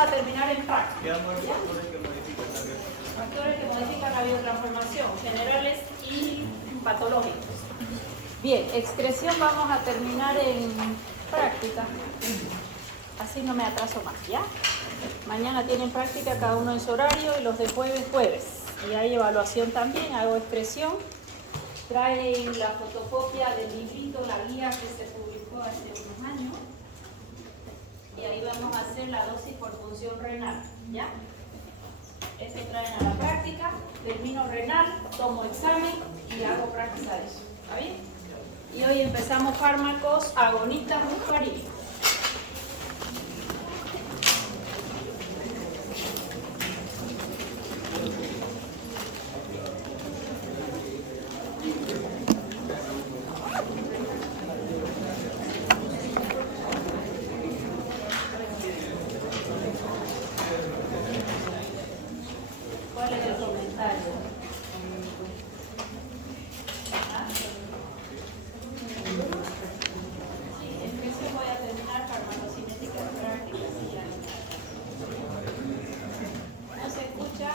vamos a terminar en práctica. ¿Qué factores que modifican la biotransformación? Factores que modifican la biotransformación, generales y patológicos. Bien, excreción vamos a terminar en práctica. Así no me atraso más, ¿ya? Mañana tienen práctica cada uno en su horario y los de jueves. Y hay evaluación también, hago excreción. Traen la fotocopia del librito, la guía que se publicó hace unos años. Y ahí vamos a hacer la dosis por función renal, ¿ya? Esto traen a la práctica, termino renal, tomo examen y hago práctica de eso, ¿está bien? Y hoy empezamos fármacos agonistas muscarínicos. ¿Cuál es el comentario? Voy a terminar farmacocinética práctica. ¿No se escucha?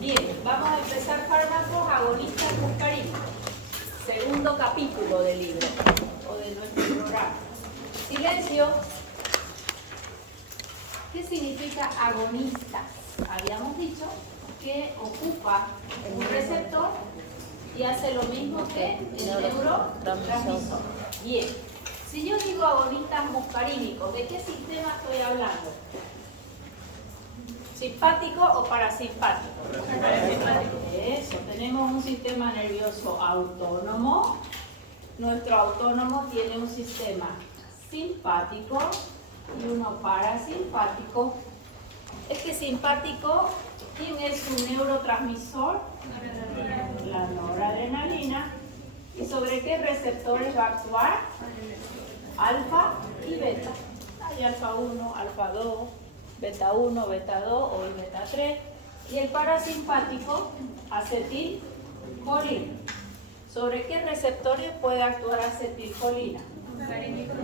Bien, vamos a empezar fármacos agonistas muscarínicos. Segundo capítulo del libro o de nuestro programa. Silencio. ¿Qué significa agonistas? Habíamos dicho que ocupa un receptor y hace lo mismo que el neurotransmisor. Bien, si yo digo agonistas muscarínicos, ¿de qué sistema estoy hablando? ¿Simpático o parasimpático? Eso, tenemos un sistema nervioso autónomo. Nuestro autónomo tiene un sistema simpático y uno parasimpático. Este simpático, ¿quién es su neurotransmisor? La noradrenalina. ¿Y sobre qué receptores va a actuar? Alfa y beta. Hay alfa 1, alfa 2, beta 1, beta 2 o beta 3. Y el parasimpático, acetilcolina. ¿Sobre qué receptores puede actuar acetilcolina?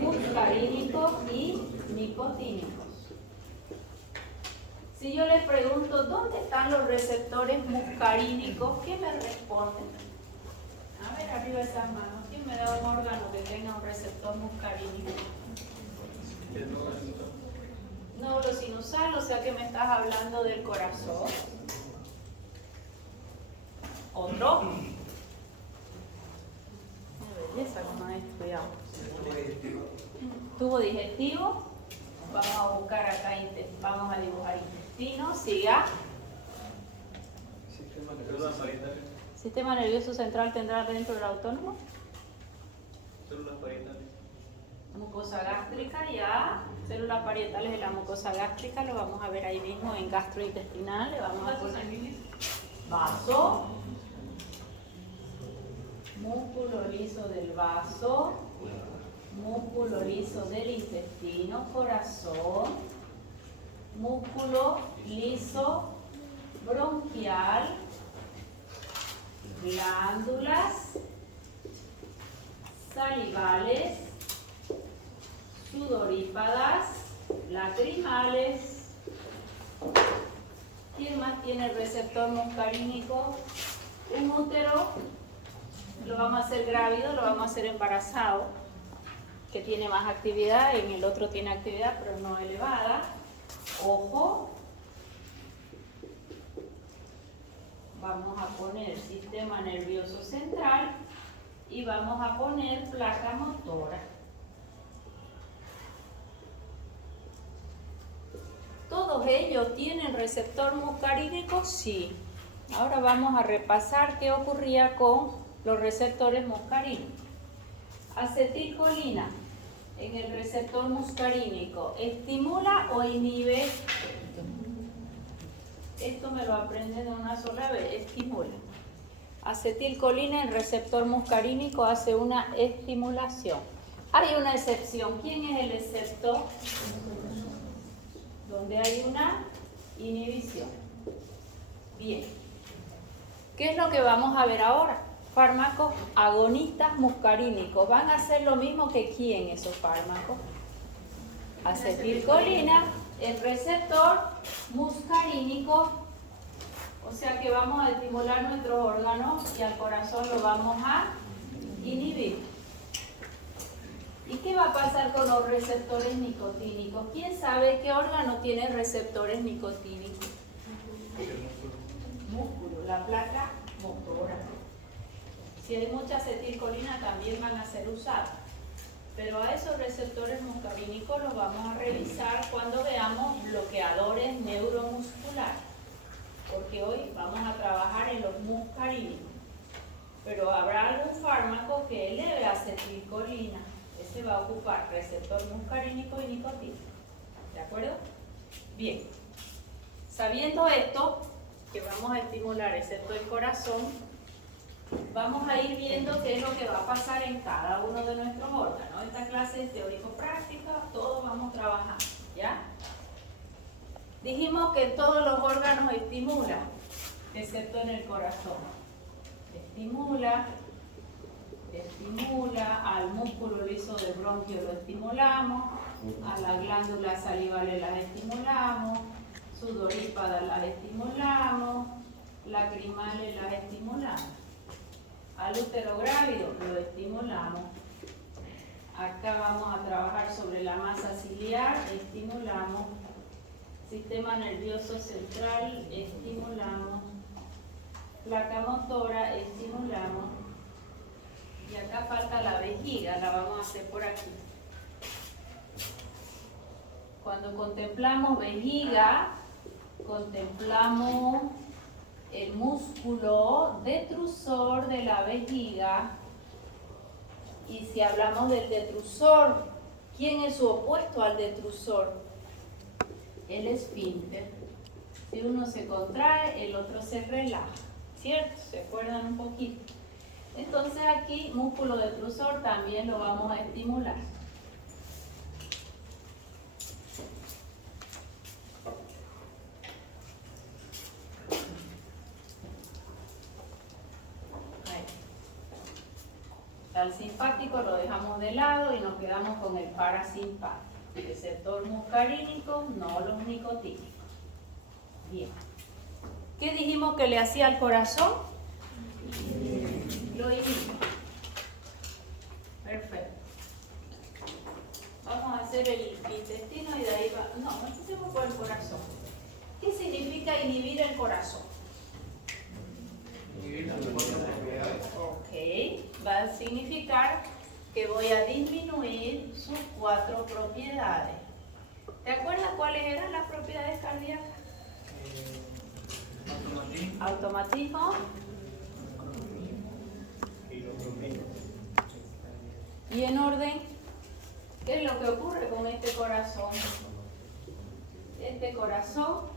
Muscarínicos y nicotínicos. Si yo les pregunto, ¿dónde están los receptores muscarínicos? ¿Qué me responden? A ver, arriba esas manos. ¿Quién me da un órgano que tenga un receptor muscarínico? Nódulo sinusal, o sea que me estás hablando del corazón. ¿Otro? Qué belleza como he estudiado. Tubo digestivo. Vamos a buscar acá, vamos a dibujar intestino. Siga. Sistema nervioso central tendrá dentro del autónomo. Células parietales. Mucosa gástrica, ya. Células parietales de la mucosa gástrica, lo vamos a ver ahí mismo en gastrointestinal. Le vamos a poner vaso. Músculo liso del vaso. Músculo liso del intestino, corazón, músculo liso bronquial, glándulas salivales, sudorípadas, lacrimales. ¿Quién más tiene el receptor muscarínico? Un útero, lo vamos a hacer grávido, lo vamos a hacer embarazado, que tiene más actividad, en el otro tiene actividad pero no elevada. Ojo, vamos a poner sistema nervioso central y vamos a poner placa motora. ¿Todos ellos tienen receptor muscarínico? Sí. Ahora vamos a repasar qué ocurría con los receptores muscarínicos. Acetilcolina en el receptor muscarínico, ¿estimula o inhibe? Esto me lo aprenden de una sola vez, estimula. Acetilcolina en receptor muscarínico hace una estimulación. Hay una excepción. ¿Quién es el excepto? Donde hay una inhibición. Bien. ¿Qué es lo que vamos a ver ahora? Fármacos agonistas muscarínicos. Van a hacer lo mismo que quién esos fármacos. Acetilcolina, el receptor muscarínico, o sea que vamos a estimular nuestros órganos y al corazón lo vamos a inhibir. ¿Y qué va a pasar con los receptores nicotínicos? ¿Quién sabe qué órgano tiene receptores nicotínicos? Músculo, la placa motora. Si hay mucha acetilcolina también van a ser usados. Pero a esos receptores muscarínicos los vamos a revisar cuando veamos bloqueadores neuromusculares. Porque hoy vamos a trabajar en los muscarínicos. Pero habrá algún fármaco que eleve acetilcolina. Ese va a ocupar receptor muscarínico y nicotínico. ¿De acuerdo? Bien. Sabiendo esto, que vamos a estimular excepto el corazón, vamos a ir viendo qué es lo que va a pasar en cada uno de nuestros órganos. Esta clase es teórico-práctica, todos vamos trabajando, ¿ya? Dijimos que todos los órganos estimulan, excepto en el corazón. Estimula, al músculo liso del bronquio lo estimulamos, a las glándulas salivales las estimulamos, sudorípadas las estimulamos, lacrimales las estimulamos. Al útero grávido lo estimulamos. Acá vamos a trabajar sobre la masa ciliar, estimulamos. Sistema nervioso central, estimulamos. Placa motora, estimulamos. Y acá falta la vejiga, la vamos a hacer por aquí. Cuando contemplamos vejiga, contemplamos el músculo detrusor de la vejiga. Y si hablamos del detrusor, ¿quién es su opuesto al detrusor? El esfínter. Si uno se contrae, el otro se relaja, ¿cierto? ¿Se acuerdan un poquito? Entonces aquí, músculo detrusor también lo vamos a estimular. Al simpático lo dejamos de lado y nos quedamos con el parasimpático. Receptor muscarínico, no los nicotínicos. Bien. ¿Qué dijimos que le hacía al corazón? Lo inhibe. Perfecto. Vamos a hacer el intestino y de ahí va. No, empecemos por el corazón. ¿Qué significa inhibir el corazón? Ok, va a significar que voy a disminuir sus 4 propiedades. ¿Te acuerdas cuáles eran las propiedades cardíacas? Automatismo. Y en orden, ¿qué es lo que ocurre con este corazón? Este corazón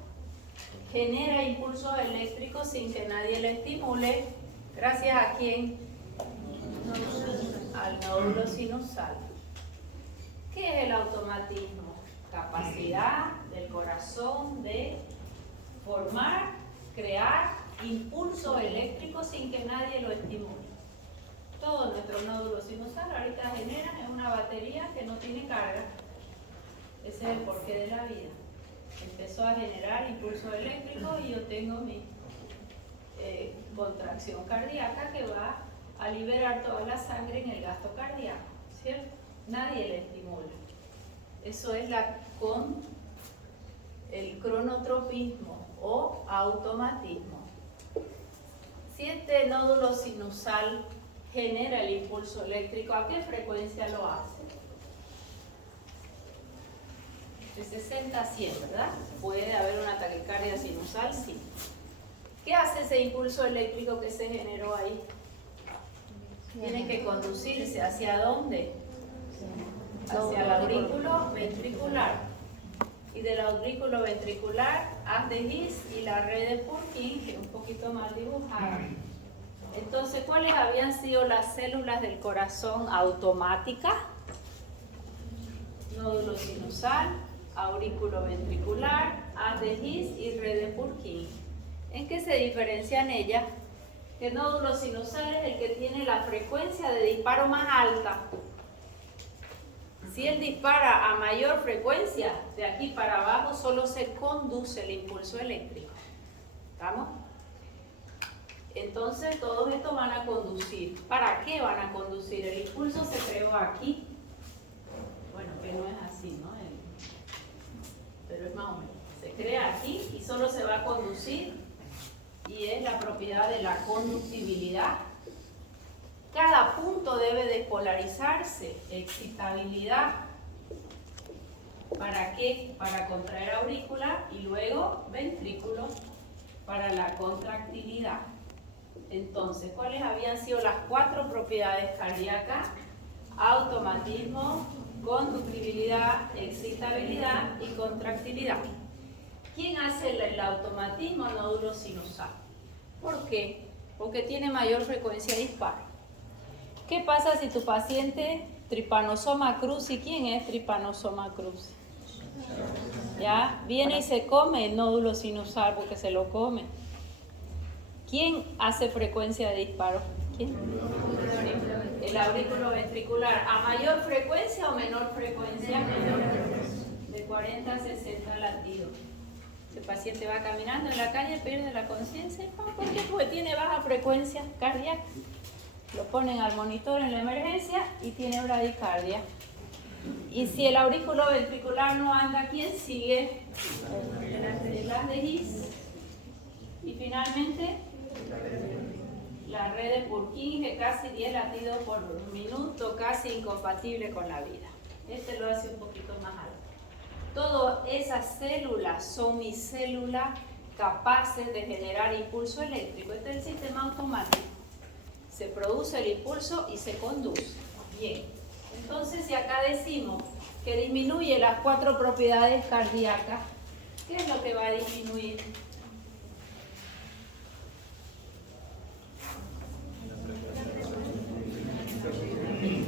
genera impulsos eléctricos sin que nadie le estimule. ¿Gracias a quién? Al nódulo sinusal. ¿Qué es el automatismo? Capacidad del corazón de formar, crear impulsos eléctricos sin que nadie lo estimule. Todo nuestro nódulo sinusal ahorita genera en una batería que no tiene carga. Ese es el porqué de la vida. Empezó a generar impulsos eléctricos y yo tengo mi contracción cardíaca que va a liberar toda la sangre en el gasto cardíaco, ¿cierto? Nadie le estimula. Eso es con el cronotropismo o automatismo. Si este nódulo sinusal genera el impulso eléctrico, ¿a qué frecuencia lo hace? De 60 a 100, ¿verdad? ¿Puede haber una taquicardia sinusal? Sí. ¿Qué hace ese impulso eléctrico que se generó ahí? Tiene que conducirse ¿hacia dónde? Hacia el aurículo ventricular. Y del aurículo ventricular, haz de His y la red de Purkinje, que es un poquito mal dibujada. Entonces, ¿cuáles habían sido las células del corazón automáticas? Nódulo sinusal, aurículo ventricular, haz de His y red de Purkinje. ¿En qué se diferencian ellas? El nódulo sinusal es el que tiene la frecuencia de disparo más alta. Si él dispara a mayor frecuencia, de aquí para abajo solo se conduce el impulso eléctrico. ¿Estamos? Entonces todos estos van a conducir. ¿Para qué van a conducir? El impulso se creó aquí. Bueno, que no es así, ¿no? Pero es más o menos. Se crea aquí y solo se va a conducir, y es la propiedad de la conductibilidad. Cada punto debe despolarizarse. Excitabilidad. ¿Para qué? Para contraer aurícula y luego ventrículo para la contractilidad. Entonces, ¿cuáles habían sido las 4 propiedades cardíacas? Automatismo, conductibilidad, excitabilidad y contractilidad. ¿Quién hace el automatismo? Nódulo sinusal. ¿Por qué? Porque tiene mayor frecuencia de disparo. ¿Qué pasa si tu paciente Trypanosoma cruzi? ¿Quién es Trypanosoma cruzi? ¿Ya? Viene y se come el nódulo sinusal porque se lo come. ¿Quién hace frecuencia de disparo? ¿Quién? El aurículo ventricular. ¿A mayor frecuencia o menor frecuencia? De 40 a 60 latidos. El paciente va caminando en la calle, pierde la conciencia. ¿Por qué? Porque tiene baja frecuencia cardíaca. Lo ponen al monitor en la emergencia y tiene bradicardia. Y si el aurículo ventricular no anda, ¿quién sigue? El haz de His. Y finalmente, la red de Purkinje, casi 10 latidos por minuto, casi incompatible con la vida. Este lo hace un poquito más alto. Todas esas células son mis células capaces de generar impulso eléctrico. Este es el sistema automático. Se produce el impulso y se conduce. Bien. Entonces, si acá decimos que disminuye las 4 propiedades cardíacas, ¿qué es lo que va a disminuir?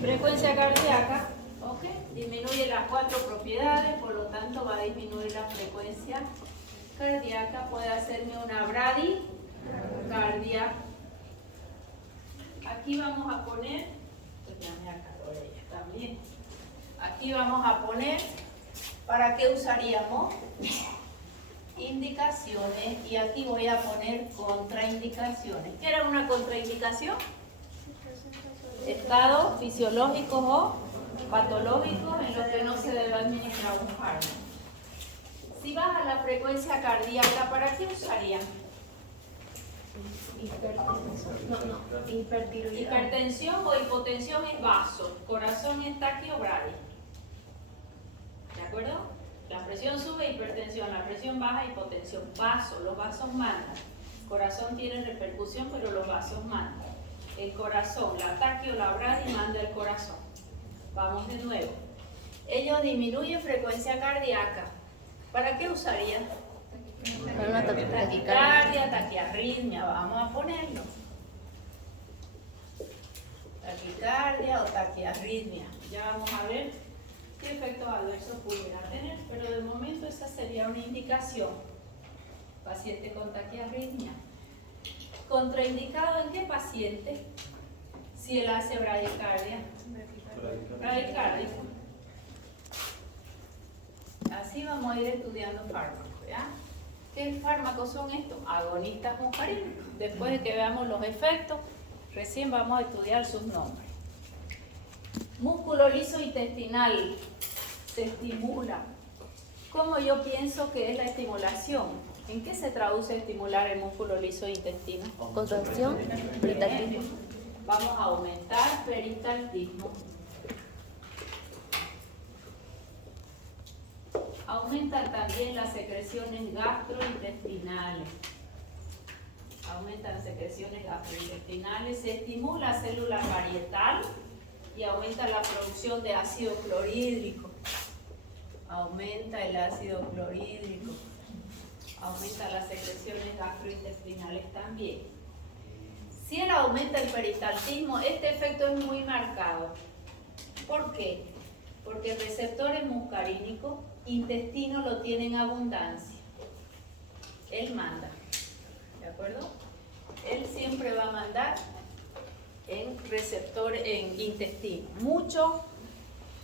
Frecuencia cardíaca, ¿ok? Disminuye las 4 propiedades, por lo tanto va a disminuir la frecuencia cardíaca. Puede hacerme una bradicardia. Aquí vamos a poner, también. Aquí vamos a poner, ¿para qué usaríamos? Indicaciones, y aquí voy a poner contraindicaciones. ¿Qué era una contraindicación? Estados fisiológicos o patológicos en los que no se debe administrar un fármaco. Si baja la frecuencia cardíaca, ¿para qué usarían? Hipertensión o hipotensión es vaso, corazón es taquiobradi. ¿De acuerdo? La presión sube, hipertensión, la presión baja, hipotensión. Vaso, los vasos mandan. Corazón tiene repercusión, pero los vasos mandan. El corazón, la taquiobradi manda el corazón. Vamos de nuevo. Ellos disminuyen frecuencia cardíaca. ¿Para qué usarían? Taquicardia, taquiarritmia, vamos a ponerlo. Taquicardia o taquiarritmia. Ya vamos a ver qué efectos adversos pudiera tener, pero de momento esa sería una indicación. Paciente con taquiarritmia. ¿Contraindicado en qué paciente? Si él hace bradicardia. Bradicardia. Así vamos a ir estudiando fármacos, ¿ya? ¿Qué fármacos son estos? Agonistas muscarínicos. Después de que veamos los efectos, recién vamos a estudiar sus nombres. Músculo liso intestinal se estimula. ¿Cómo yo pienso que es la estimulación? ¿En qué se traduce estimular el músculo liso intestino? Contracción, peristaltismo. Vamos a aumentar peristaltismo. Aumentan también las secreciones gastrointestinales. Aumentan las secreciones gastrointestinales. Se estimula célula parietal y aumenta la producción de ácido clorhídrico. Aumenta el ácido clorhídrico. Aumenta las secreciones gastrointestinales también. Si él aumenta el peristaltismo, este efecto es muy marcado. ¿Por qué? Porque receptores muscarínicos, intestino lo tiene en abundancia. Él manda. ¿De acuerdo? él siempre va a mandar en receptor, en intestino. Mucho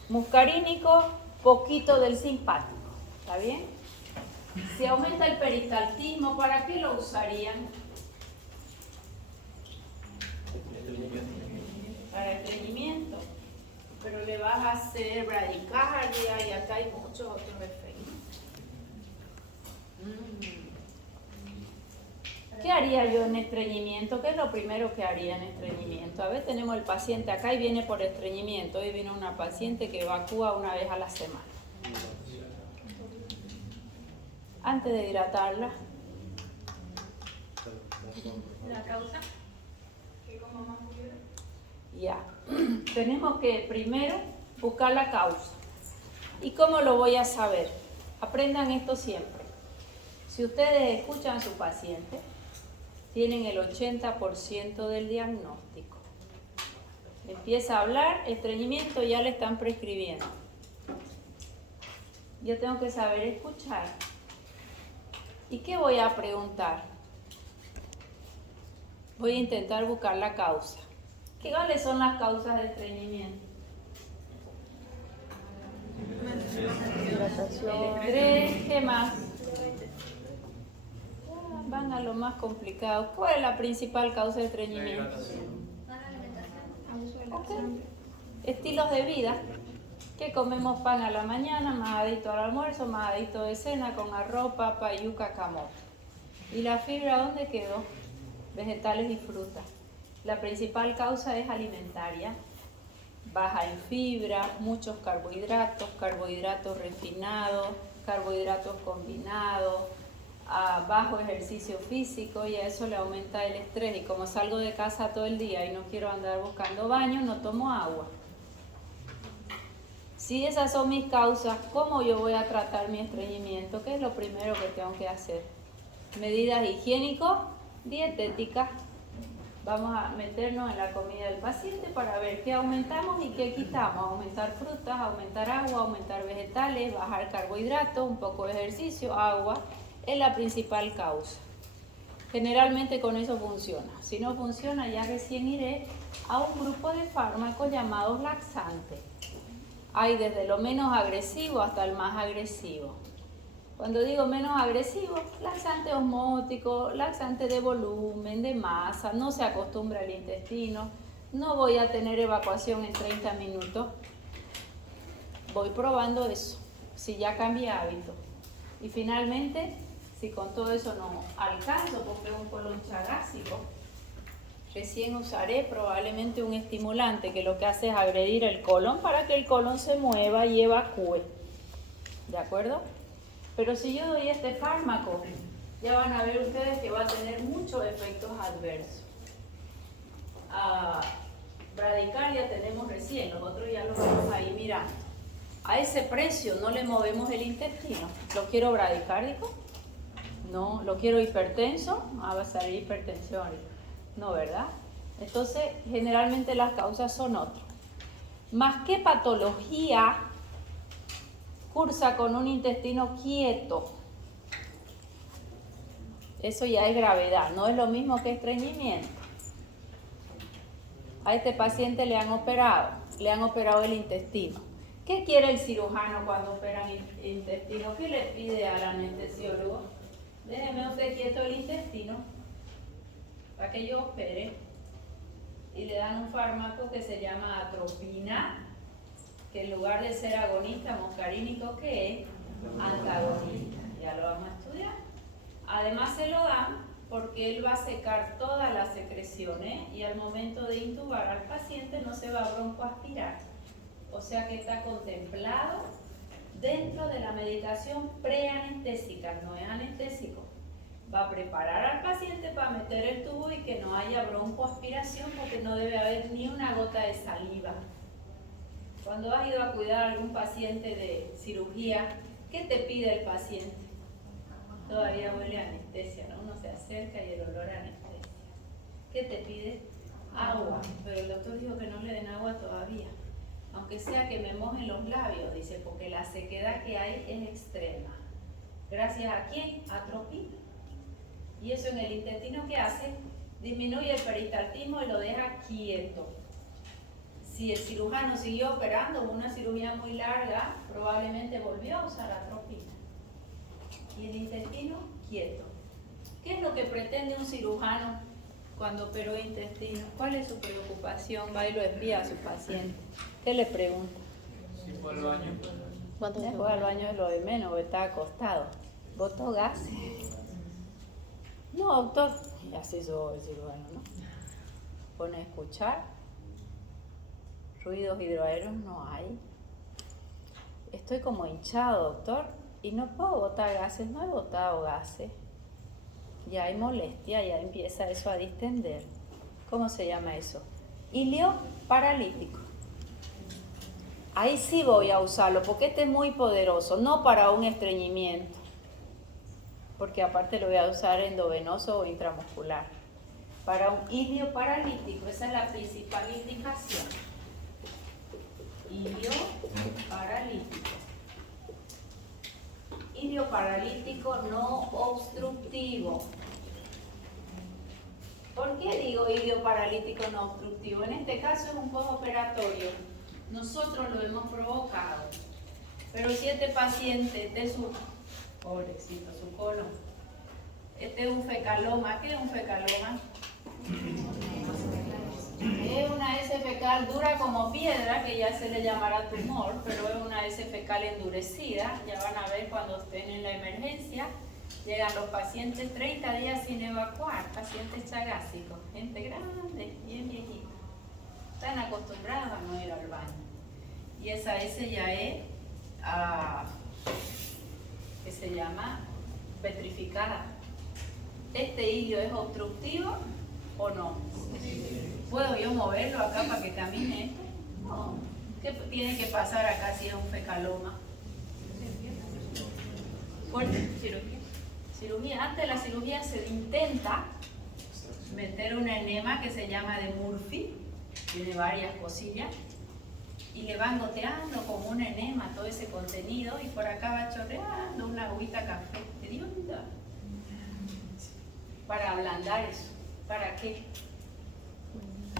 muscarínico, poquito del simpático. ¿Está bien? Si aumenta el peristaltismo, ¿para qué lo usarían? Para estreñimiento. Pero le vas a hacer bradicardia y acá hay muchos otros efectos. ¿Qué haría yo en estreñimiento? ¿Qué es lo primero que haría en estreñimiento? A ver, tenemos el paciente acá y viene por estreñimiento. Hoy vino una paciente que evacúa una vez a la semana. Antes de hidratarla. ¿La causa? Ya. Tenemos que primero buscar la causa. ¿Y cómo lo voy a saber? Aprendan esto siempre. Si ustedes escuchan a su paciente, tienen el 80% del diagnóstico. Empieza a hablar, estreñimiento, ya le están prescribiendo. Yo tengo que saber escuchar. ¿Y qué voy a preguntar? Voy a intentar buscar la causa. ¿Cuáles son las causas de estreñimiento? El estrés, ¿qué más? Van a lo más complicado. ¿Cuál es la principal causa de estreñimiento? Okay. Estilos de vida. Que comemos pan a la mañana, majadito al almuerzo, majadito de cena con arroz, papa, yuca, camote. ¿Y la fibra dónde quedó? Vegetales y frutas. La principal causa es alimentaria. Baja en fibra, muchos carbohidratos, carbohidratos refinados, carbohidratos combinados, bajo ejercicio físico, y a eso le aumenta el estrés. Y como salgo de casa todo el día y no quiero andar buscando baño, no tomo agua. Si esas son mis causas, ¿cómo yo voy a tratar mi estreñimiento? ¿Qué es lo primero que tengo que hacer? Medidas higiénico-dietéticas. Vamos a meternos en la comida del paciente para ver qué aumentamos y qué quitamos. Aumentar frutas, aumentar agua, aumentar vegetales, bajar carbohidratos, un poco de ejercicio, agua. Es la principal causa. Generalmente con eso funciona. Si no funciona, ya recién iré a un grupo de fármacos llamados laxantes. Hay desde lo menos agresivo hasta el más agresivo. Cuando digo menos agresivo, laxante osmótico, laxante de volumen, de masa, no se acostumbra al intestino, no voy a tener evacuación en 30 minutos. Voy probando eso, si ya cambia hábito. Y finalmente, si con todo eso no alcanzo, porque es un colon chagásico, recién usaré probablemente un estimulante que lo que hace es agredir el colon para que el colon se mueva y evacúe. ¿De acuerdo? Pero si yo doy este fármaco, ya van a ver ustedes que va a tener muchos efectos adversos. Bradicardia tenemos recién, los otros ya los vemos ahí mirando. A ese precio no le movemos el intestino. ¿Lo quiero bradicárdico? No. ¿Lo quiero hipertenso? Va a salir hipertensión. No, ¿verdad? Entonces, generalmente las causas son otras. Más que patología cursa con un intestino quieto. Eso ya es gravedad, no es lo mismo que estreñimiento. A este paciente le han operado el intestino. ¿Qué quiere el cirujano cuando operan el intestino? ¿Qué le pide al anestesiólogo? Déjeme usted quieto el intestino para que yo opere, y le dan un fármaco que se llama atropina, que en lugar de ser agonista muscarínico, ¿qué es? Antagonista. Ya lo vamos a estudiar. Además se lo dan porque él va a secar todas las secreciones y al momento de intubar al paciente no se va a broncoaspirar. O sea que está contemplado dentro de la medicación preanestésica, no es anestésico. Va a preparar al paciente para meter el tubo y que no haya broncoaspiración, porque no debe haber ni una gota de saliva. Cuando has ido a cuidar a algún paciente de cirugía, ¿qué te pide el paciente? Todavía huele a anestesia, ¿no? Uno se acerca y el olor a anestesia. ¿Qué te pide? Agua. Pero el doctor dijo que no le den agua todavía. Aunque sea que me mojen los labios, dice, porque la sequedad que hay es extrema. ¿Gracias a quién? A atropina. ¿Y eso en el intestino qué hace? disminuye el peristaltismo y lo deja quieto. Si el cirujano siguió operando una cirugía muy larga, probablemente volvió a usar atropina. Y el intestino, quieto. ¿Qué es lo que pretende un cirujano cuando operó intestino? ¿Cuál es su preocupación? Va y lo envía a su paciente. ¿Qué le pregunta? Si fue al baño. ¿Cuánto Se fue al baño de lo de menos, porque estaba acostado. ¿Botó gases? No, doctor. Y así soy el cirujano, ¿no? Pone a escuchar. Ruidos hidroaéreos no hay. Estoy como hinchado, doctor, y no puedo botar gases. No he botado gases. Ya hay molestia, ya empieza eso a distender. ¿Cómo se llama eso? Ilio paralítico. Ahí sí voy a usarlo, porque este es muy poderoso, no para un estreñimiento, porque aparte lo voy a usar endovenoso o intramuscular. Para un ilio paralítico, esa es la principal indicación. Ilio paralítico. Ilio paralítico no obstructivo. ¿Por qué digo ilio paralítico no obstructivo? En este caso es un postoperatorio. Nosotros lo hemos provocado. Pero si este paciente, pobrecito, su colon, este es un fecaloma. ¿Qué es un fecaloma? Es una S fecal dura como piedra, que ya se le llamará tumor, pero es una S fecal endurecida. Ya van a ver cuando estén en la emergencia. Llegan los pacientes 30 días sin evacuar, pacientes chagásicos, gente grande, bien viejita. Están acostumbrados a no ir al baño. Y esa S ya es, que se llama petrificada. ¿Este ilio es obstructivo o no? ¿Puedo yo moverlo acá para que camine esto? No. ¿Qué tiene que pasar acá si es un fecaloma? Cirugía. Antes de la cirugía se intenta meter una enema que se llama de Murphy, tiene varias cosillas, y le van goteando como un enema todo ese contenido, y por acá va chorreando una agüita café. ¿Hedionda? Para ablandar eso. ¿Para qué?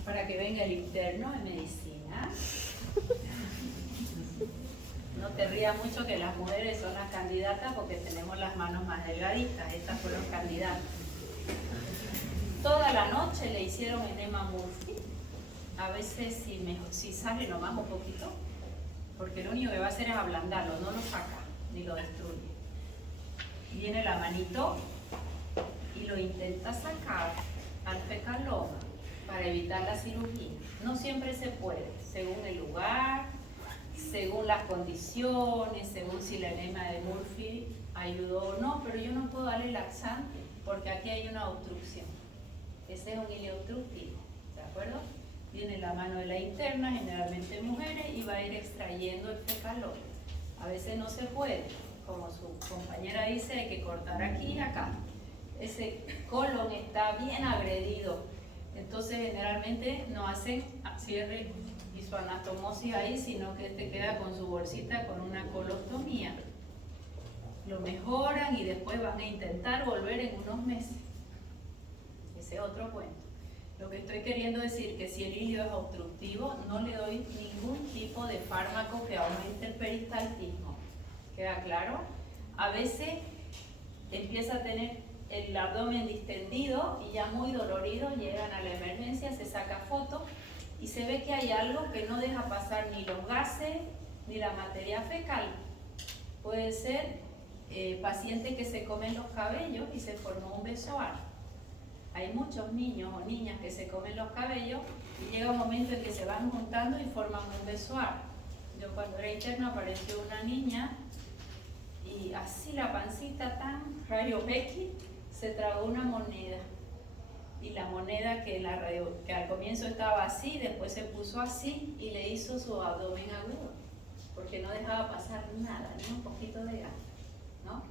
Para que venga el interno de medicina. No te rías mucho que las mujeres son las candidatas porque tenemos las manos más delgaditas. Estas fueron candidatas. Toda la noche le hicieron enema Murphy. A veces si sale nomás un poquito, porque lo único que va a hacer es ablandarlo, no lo saca ni lo destruye. Viene la manito y lo intenta sacar al fecaloma para evitar la cirugía. No siempre se puede, según el lugar, según las condiciones, según si la enema de Murphy ayudó o no, pero yo no puedo darle laxante porque aquí hay una obstrucción. Ese es un ilio obstructivo, ¿de acuerdo? Viene la mano de la interna, generalmente mujeres, y va a ir extrayendo el fecaloma. A veces no se puede, como su compañera dice, hay que cortar aquí y acá. Ese colon está bien agredido, entonces generalmente no hacen cierre y su anastomosis ahí, sino que este queda con su bolsita con una colostomía. Lo mejoran y después van a intentar volver en unos meses. Ese es otro cuento. Lo que estoy queriendo decir que si el ilio es obstructivo, no le doy ningún tipo de fármaco que aumente el peristaltismo. ¿Queda claro? A veces empieza a tener el abdomen distendido y ya muy dolorido, llegan a la emergencia, se saca foto y se ve que hay algo que no deja pasar ni los gases ni la materia fecal. Puede ser pacientes que se comen los cabellos y se formó un besoar. Hay muchos niños o niñas que se comen los cabellos y llega un momento en que se van juntando y forman un besoar. Yo cuando era interna apareció una niña y así la pancita tan rayos X se tragó una moneda. Y la moneda que al comienzo estaba así, después se puso así y le hizo su abdomen agudo, porque no dejaba pasar nada, ni un poquito de gas, ¿no?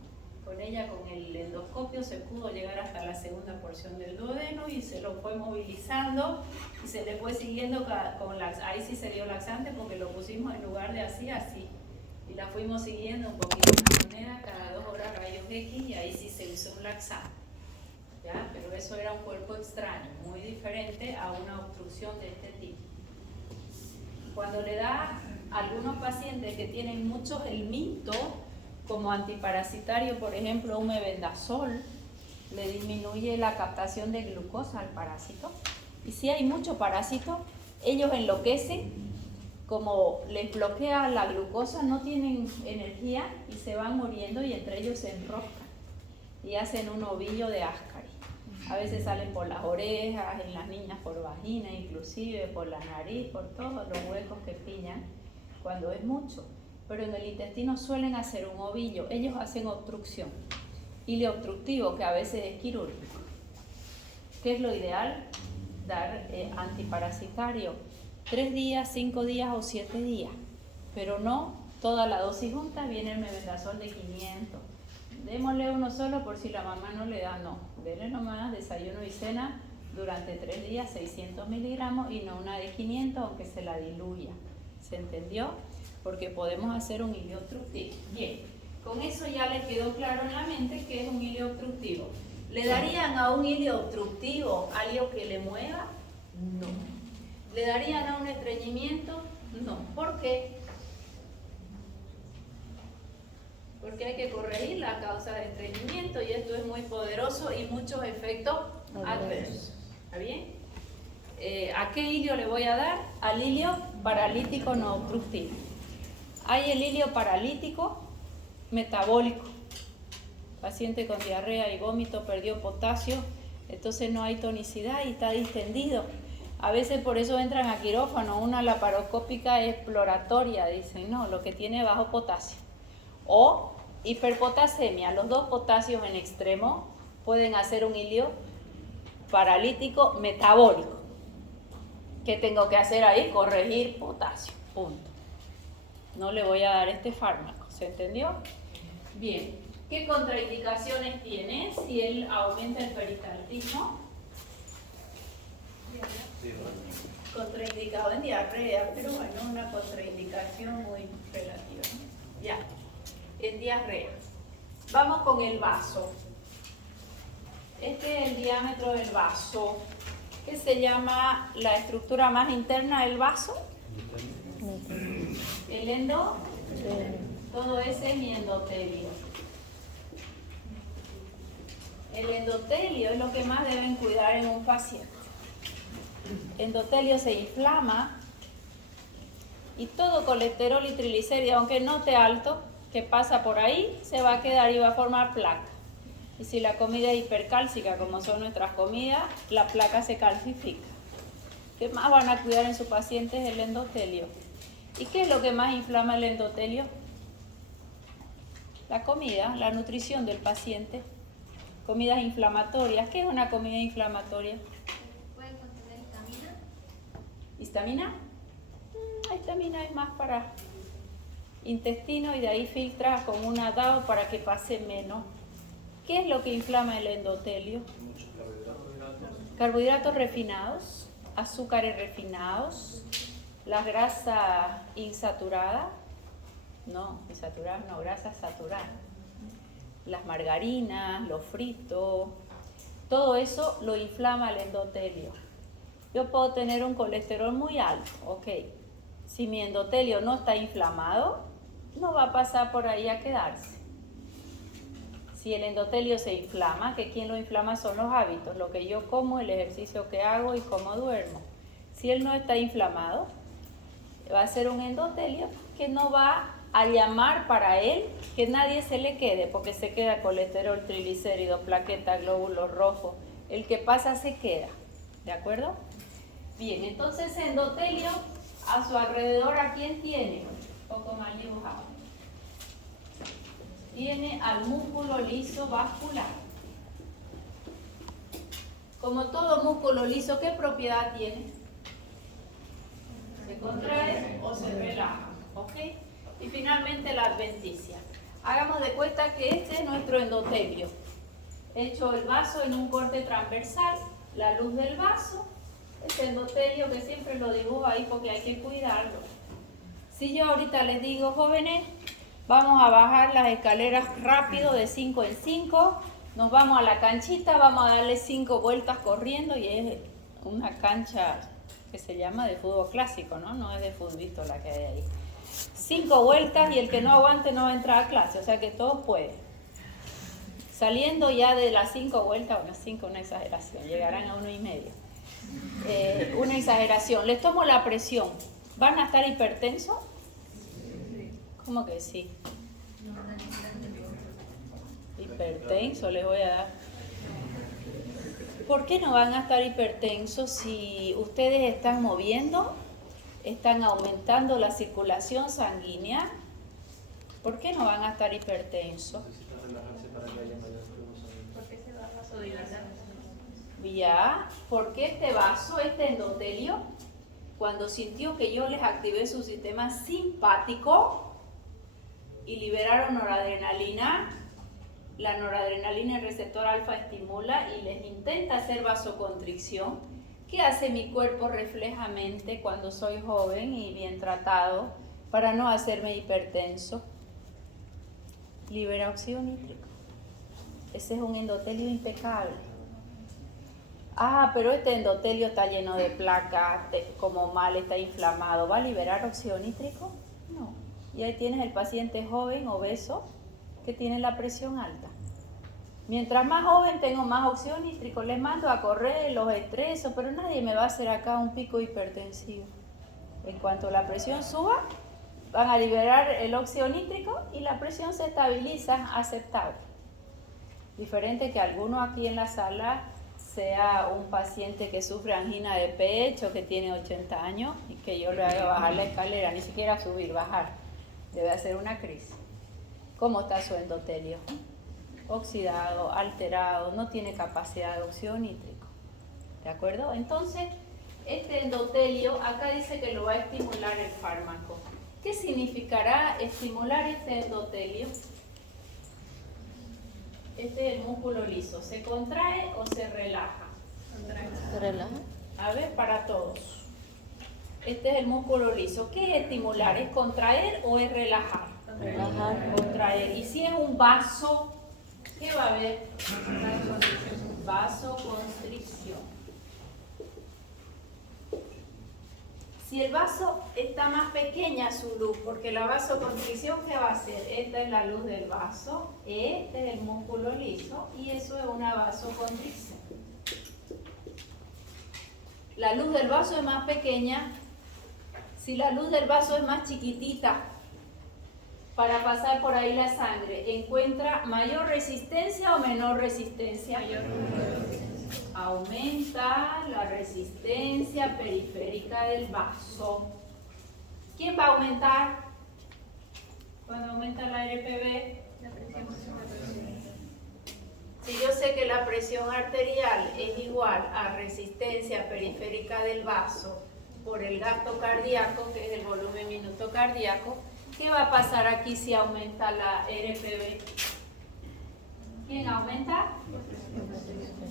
Con ella, con el endoscopio, se pudo llegar hasta la segunda porción del duodeno y se lo fue movilizando y se le fue siguiendo con ahí sí se dio laxante porque lo pusimos en lugar de así, así. Y la fuimos siguiendo un poquito una moneda, cada 2 horas rayos X y ahí sí se hizo un laxante. ¿ya? Pero eso era un cuerpo extraño, muy diferente a una obstrucción de este tipo. Cuando le da a algunos pacientes que tienen mucho helminto, como antiparasitario, por ejemplo, un mebendazol, le disminuye la captación de glucosa al parásito. Y si hay mucho parásito, ellos enloquecen, como les bloquea la glucosa, no tienen energía y se van muriendo y entre ellos se enroscan y hacen un ovillo de ascaris. A veces salen por las orejas, en las niñas por vagina, inclusive por la nariz, por todos los huecos que pillan cuando es mucho. Pero en el intestino suelen hacer un ovillo, ellos hacen obstrucción. Hilio obstructivo, que a veces es quirúrgico. ¿Qué es lo ideal? Dar antiparasitario 3 días, 5 días o 7 días, pero no toda la dosis junta. Viene el mebendazol de 500. Démosle uno solo por si la mamá no le da, no. Dele nomás desayuno y cena durante 3 días, 600 miligramos y no una de 500, aunque se la diluya. ¿Se entendió? Porque podemos hacer un hilio obstructivo. Bien, con eso ya les quedó claro en la mente que es un hilio obstructivo. ¿Le darían a un hilio obstructivo algo que le mueva? No. ¿Le darían a un estreñimiento? No. ¿Por qué? Porque hay que corregir la causa de estreñimiento y esto es muy poderoso y muchos efectos adversos. ¿Está bien? ¿A qué hilio le voy a dar? Al hilio paralítico no obstructivo. Hay el hilio paralítico metabólico. Paciente con diarrea y vómito perdió potasio, entonces no hay tonicidad y está distendido. A veces por eso entran a quirófano, una laparoscópica exploratoria, dicen, no, lo que tiene bajo potasio. O hiperpotasemia, los dos potasios en extremo pueden hacer un hilio paralítico metabólico. ¿Qué tengo que hacer ahí? Corregir potasio, punto. No le voy a dar este fármaco, ¿se entendió? Bien, ¿qué contraindicaciones tiene si él aumenta el peristaltismo? Contraindicado en diarrea, pero bueno, una contraindicación muy relativa, ¿no? Ya, en diarrea. Vamos con el vaso. Este es el diámetro del vaso. ¿Qué se llama la estructura más interna del vaso? El endo. Todo ese es mi endotelio. El endotelio es lo que más deben cuidar en un paciente. Endotelio se inflama y todo colesterol y triglicéridos, aunque no esté alto, que pasa por ahí, se va a quedar y va a formar placa. Y si la comida es hipercálcica, como son nuestras comidas, la placa se calcifica. ¿Qué más van a cuidar en su paciente? Es el endotelio. ¿Y qué es lo que más inflama el endotelio? La comida, la nutrición del paciente. Comidas inflamatorias. ¿Qué es una comida inflamatoria? ¿Puede contener histamina? ¿Histamina? La histamina es más para intestino y de ahí filtra con un DAO para que pase menos. ¿Qué es lo que inflama el endotelio? Carbohidratos refinados, azúcares refinados, las grasas insaturadas, no, insaturadas no, grasas saturadas, las margarinas, los fritos, todo eso lo inflama el endotelio. Yo puedo tener un colesterol muy alto, ok. Si mi endotelio no está inflamado, no va a pasar por ahí a quedarse. Si el endotelio se inflama, que quien lo inflama son los hábitos, lo que yo como, el ejercicio que hago y cómo duermo. Si él no está inflamado, va a ser un endotelio que no va a llamar para él que nadie se le quede, porque se queda colesterol, triglicéridos, plaquetas, glóbulos rojos. El que pasa se queda, ¿de acuerdo? Bien, entonces endotelio a su alrededor, ¿a quién tiene? Un poco mal dibujado. Tiene al músculo liso vascular. Como todo músculo liso, ¿qué propiedad tiene? Se contrae o se relaja, ¿ok? Y finalmente la adventicia. Hagamos de cuenta que este es nuestro endotelio. He hecho el vaso en un corte transversal, la luz del vaso, este endotelio que siempre lo dibujo ahí porque hay que cuidarlo. Si yo ahorita les digo, jóvenes, vamos a bajar las escaleras rápido de 5 en 5, Nos vamos a la canchita, vamos a darle 5 vueltas corriendo y es una cancha que se llama de fútbol clásico, ¿no? No es de futbolito la que hay ahí. 5 vueltas y el que no aguante no va a entrar a clase, o sea que todos pueden. Saliendo ya de las 5 vueltas, bueno, 5 una exageración, llegarán a 1,5. Una exageración. Les tomo la presión. ¿Van a estar hipertensos? ¿Cómo que sí? Hipertenso les voy a dar. ¿Por qué no van a estar hipertensos si ustedes están moviendo, están aumentando la circulación sanguínea? ¿Por qué no van a estar hipertensos? Necesitan relajarse para que haya mayor flujo sanguíneo. ¿Por qué se va a vasodilatar? Ya, porque este vaso, este endotelio, cuando sintió que yo les activé su sistema simpático y liberaron noradrenalina, la noradrenalina, el receptor alfa estimula y les intenta hacer vasoconstricción. ¿Qué hace mi cuerpo reflejamente cuando soy joven y bien tratado para no hacerme hipertenso? Libera óxido nítrico. Ese es un endotelio impecable. Ah, pero este endotelio está lleno de placas, como mal, está inflamado. ¿Va a liberar óxido nítrico? No. Y ahí tienes el paciente joven, obeso, que tiene la presión alta. Mientras más joven tengo más óxido nítrico, les mando a correr, los estreso, pero nadie me va a hacer acá un pico hipertensivo. En cuanto la presión suba, van a liberar el óxido nítrico y la presión se estabiliza aceptable. Diferente que alguno aquí en la sala sea un paciente que sufre angina de pecho, que tiene 80 años y que yo le haga bajar la escalera, ni siquiera subir, bajar. Debe hacer una crisis. ¿Cómo está su endotelio? Oxidado, alterado, no tiene capacidad de óxido nítrico. ¿De acuerdo? Entonces, este endotelio, acá dice que lo va a estimular el fármaco. ¿Qué significará estimular este endotelio? Este es el músculo liso. ¿Se contrae o se relaja? Se relaja. A ver, para todos. Este es el músculo liso. ¿Qué es estimular? ¿Es contraer o es relajar? Relajar. Contraer. Y si es un vaso, ¿qué va a haber? Vasoconstricción. Si el vaso está más pequeña su luz, porque la vasoconstricción, ¿qué va a hacer? Esta es la luz del vaso, este es el músculo liso y eso es una vasoconstricción. La luz del vaso es más pequeña. Si la luz del vaso es más chiquitita, para pasar por ahí la sangre, ¿encuentra mayor resistencia o menor resistencia? Mayor. Aumenta la resistencia periférica del vaso. ¿Quién va a aumentar? Cuando aumenta la RPB. La presión. Si yo sé que la presión arterial es igual a resistencia periférica del vaso por el gasto cardíaco, que es el volumen minuto cardíaco, ¿qué va a pasar aquí si aumenta la RPB? ¿Quién aumenta?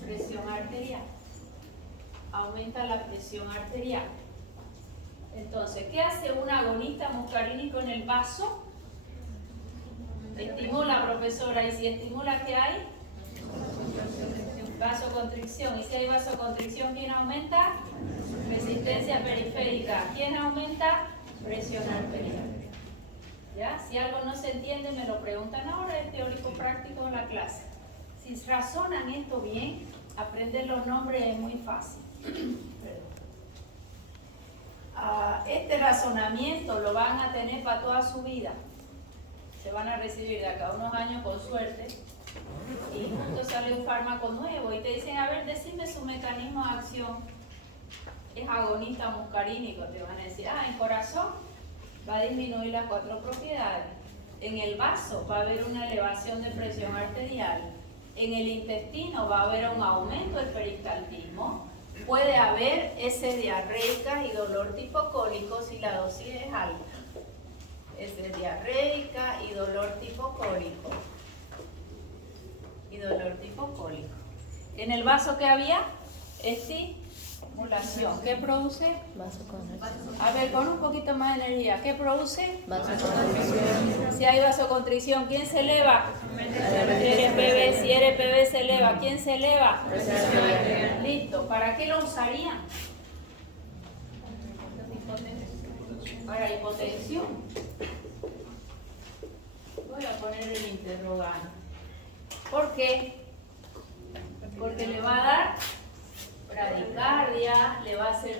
Presión arterial. Aumenta la presión arterial. Entonces, ¿qué hace un agonista muscarínico en el vaso? Estimula, profesora. ¿Y si estimula, qué hay? Vasoconstricción. ¿Y si hay vasoconstricción, quién aumenta? Resistencia periférica. ¿Quién aumenta? Presión arterial. ¿Ya? Si algo no se entiende, me lo preguntan ahora, es teórico práctico de la clase. Si razonan esto bien, aprender los nombres es muy fácil. Este razonamiento lo van a tener para toda su vida. Se van a recibir de acá a unos años con suerte y justo sale un fármaco nuevo y te dicen, a ver, decime su mecanismo de acción. Es agonista muscarínico, te van a decir, en corazón va a disminuir las 4 propiedades. En el vaso va a haber una elevación de presión arterial. En el intestino va a haber un aumento del peristaltismo. Puede haber heces diarreicas y dolor tipo cólico si la dosis es alta. Heces diarreica y dolor tipo cólico. En el vaso que había, Acumulación. ¿Qué produce? Vasoconstricción. A ver, con un poquito más de energía. ¿Qué produce? Vasoconstricción. Si hay vasoconstricción, ¿quién se eleva? RPB. Si RPB se eleva, ¿quién se eleva? Listo. ¿Para qué lo usarían? Para hipotensión. Voy a poner el interrogante. ¿Por qué? Porque le va a dar bradicardia, le va a hacer